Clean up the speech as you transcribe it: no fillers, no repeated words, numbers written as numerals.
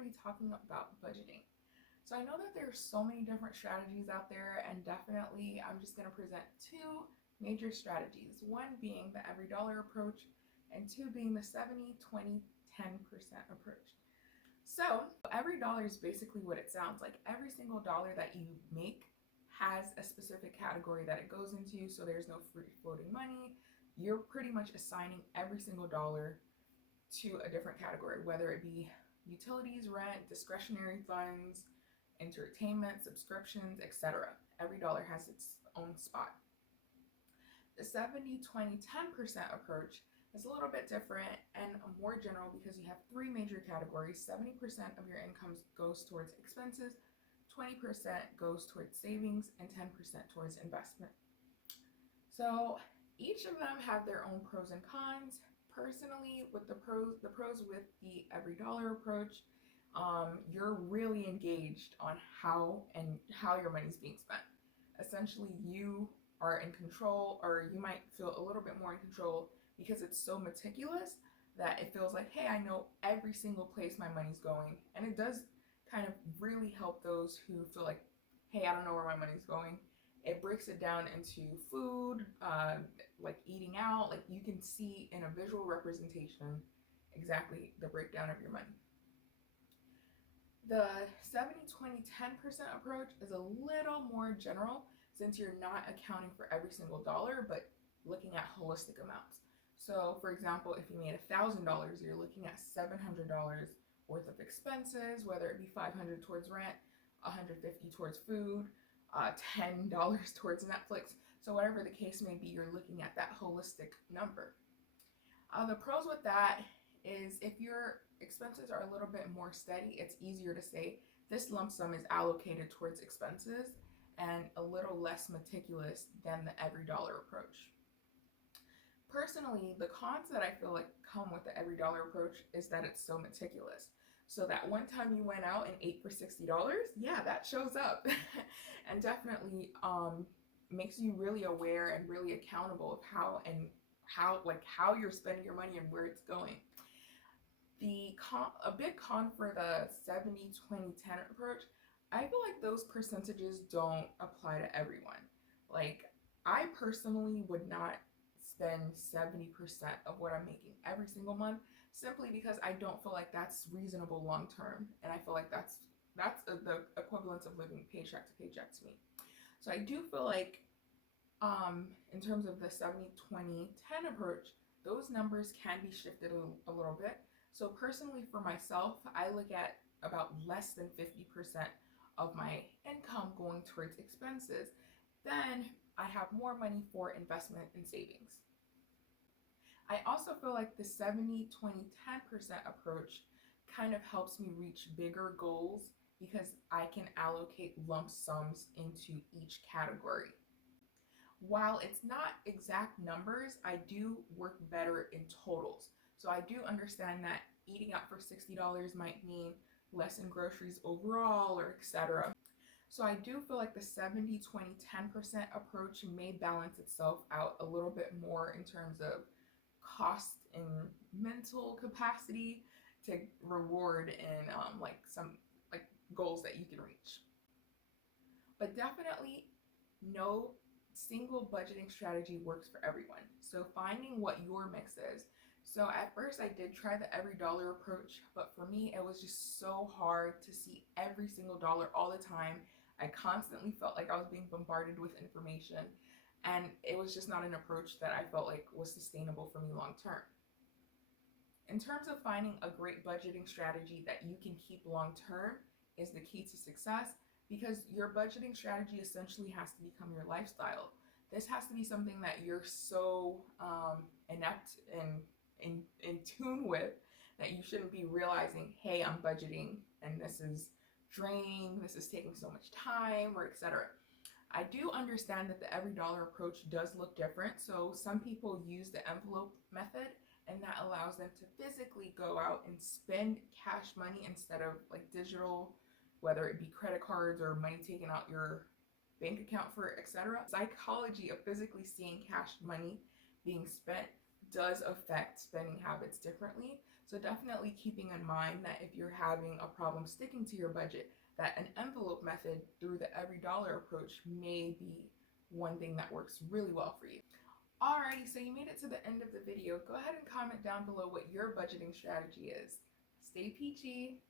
going to be talking about budgeting. So I know that there's so many different strategies out there, and definitely I'm just going to present two major strategies. One being the every dollar approach, and two being the 70, 20, 10% approach. So every dollar is basically what it sounds like. Every single dollar that you make has a specific category that it goes into, so there's no free floating money. You're pretty much assigning every single dollar to a different category, whether it be utilities, rent, discretionary funds, entertainment, subscriptions, etc. Every dollar has its own spot. The 70, 20, 10% approach is a little bit different and more general because you have three major categories. 70% of your income goes towards expenses, 20% goes towards savings, and 10% towards investment. So each of them have their own pros and cons. Personally, with the pros with the every dollar approach, you're really engaged on how your money's being spent. Essentially, you are in control, or you might feel a little bit more in control because it's so meticulous that it feels like, hey, I know every single place my money's going. And it does kind of really help those who feel like, hey, I don't know where my money's going. It breaks it down into food, like eating out. Like you can see in a visual representation exactly the breakdown of your money. The 70, 20, 10% approach is a little more general since you're not accounting for every single dollar, but looking at holistic amounts. So for example, if you made $1,000, you're looking at $700 worth of expenses, whether it be $500 towards rent, $150 towards food, $10 towards Netflix. So whatever the case may be, you're looking at that holistic number. The pros with that is if your expenses are a little bit more steady, it's easier to say this lump sum is allocated towards expenses and a little less meticulous than the every dollar approach. Personally, the cons that I feel like come with the every dollar approach is that it's so meticulous. So that one time you went out and ate for $60, yeah, that shows up and definitely makes you really aware and really accountable of how you're spending your money and where it's going. A big con for the 70, 20, 10 approach, I feel like those percentages don't apply to everyone. Like, I personally would not spend 70% of what I'm making every single month simply because I don't feel like that's reasonable long term, and I feel like that's the equivalent of living paycheck to paycheck to me. So I do feel like in terms of the 70, 20, 10 approach, those numbers can be shifted a little bit. So personally for myself, I look at about less than 50% of my income going towards expenses. Then I have more money for investment and savings. I also feel like the 70, 20, 10% approach kind of helps me reach bigger goals because I can allocate lump sums into each category. While it's not exact numbers, I do work better in totals. So I do understand that eating out for $60 might mean less in groceries overall, or etc. So I do feel like the 70, 20, 10% approach may balance itself out a little bit more in terms of cost and mental capacity to reward in some like goals that you can reach. But definitely no single budgeting strategy works for everyone. So finding what your mix is. So at first I did try the every dollar approach, but for me it was just so hard to see every single dollar all the time. I constantly felt like I was being bombarded with information, and it was just not an approach that I felt like was sustainable for me long term. In terms of finding a great budgeting strategy that you can keep long term is the key to success, because your budgeting strategy essentially has to become your lifestyle. This has to be something that you're so inept and in tune with that you shouldn't be realizing, hey, I'm budgeting and this is draining, this is taking so much time, or etc. I do understand that the every dollar approach does look different. So some people use the envelope method, and that allows them to physically go out and spend cash money instead of like digital, whether it be credit cards or money taken out your bank account for etc. Psychology of physically seeing cash money being spent does affect spending habits differently. So definitely keeping in mind that if you're having a problem sticking to your budget, that an envelope method through the every dollar approach may be one thing that works really well for you. Alrighty, so you made it to the end of the video. Go ahead and comment down below what your budgeting strategy is. Stay peachy.